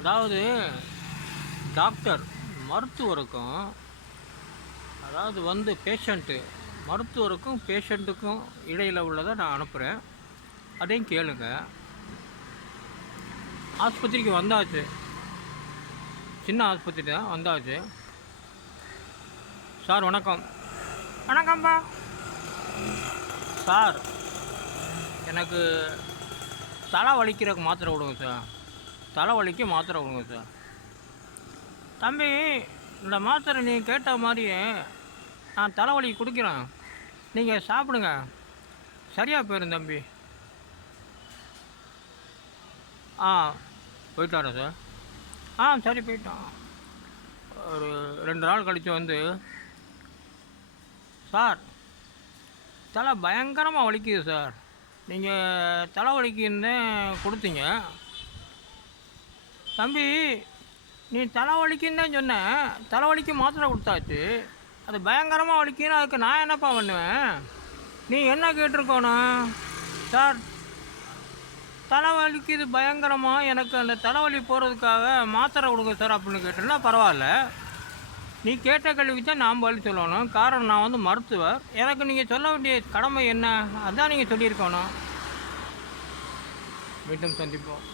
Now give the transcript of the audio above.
அதாவது டாக்டர் மருத்துவருக்கும், அதாவது மருத்துவருக்கும் பேஷண்ட்டுக்கும் இடையில் உள்ளதை நான் அனுப்புகிறேன். அதையும் கேளுங்க. ஆஸ்பத்திரிக்கு வந்தாச்சு, சின்ன ஆஸ்பத்திரி தான், வந்தாச்சு. சார் வணக்கம். வணக்கம்ப்பா. சார், எனக்கு தலை வலிக்கிறதுக்கு மாத்திரை கொடுங்க சார். தலைவலிக்கு மாத்திரை கொடுங்க சார். தம்பி, இந்த மாத்திரை நீங்கள் கேட்ட மாதிரியே நான் தலைவலிக்கு கொடுக்குறேன், நீங்கள் சாப்பிடுங்க, சரியாக போயிடும் தம்பி. போயிட்டாரா சார்? சரி, போயிட்டான். ஒரு 2 நாள் கழித்து வந்து, சார் தலை பயங்கரமாக வலிக்குது சார், நீங்கள் தலைவலிக்குன்னு கொடுத்தீங்க. தம்பி, நீ தலைவலிக்குன்னு தான் சொன்ன, தலைவலிக்கு மாத்திரை கொடுத்தாச்சு, அது பயங்கரமாக வலிக்குன்னு அதுக்கு நான் என்னப்பா பண்ணுவேன்? நீ என்ன கேட்டிருக்கணும்? சார், தலைவலிக்குது பயங்கரமாக, எனக்கு அந்த தலைவலி போகிறதுக்காக மாத்திரை கொடுங்க சார் அப்படின்னு கேட்டேன்னா பரவாயில்ல. நீ கேட்ட கேள்விக்கு தான் நான் பதில் சொல்லணும். காரணம், நான் வந்து மருத்துவர், எனக்கு நீங்கள் சொல்ல வேண்டிய கடமை என்ன, அதான் நீங்கள் சொல்லியிருக்கணும். மீண்டும் சந்திப்போம்.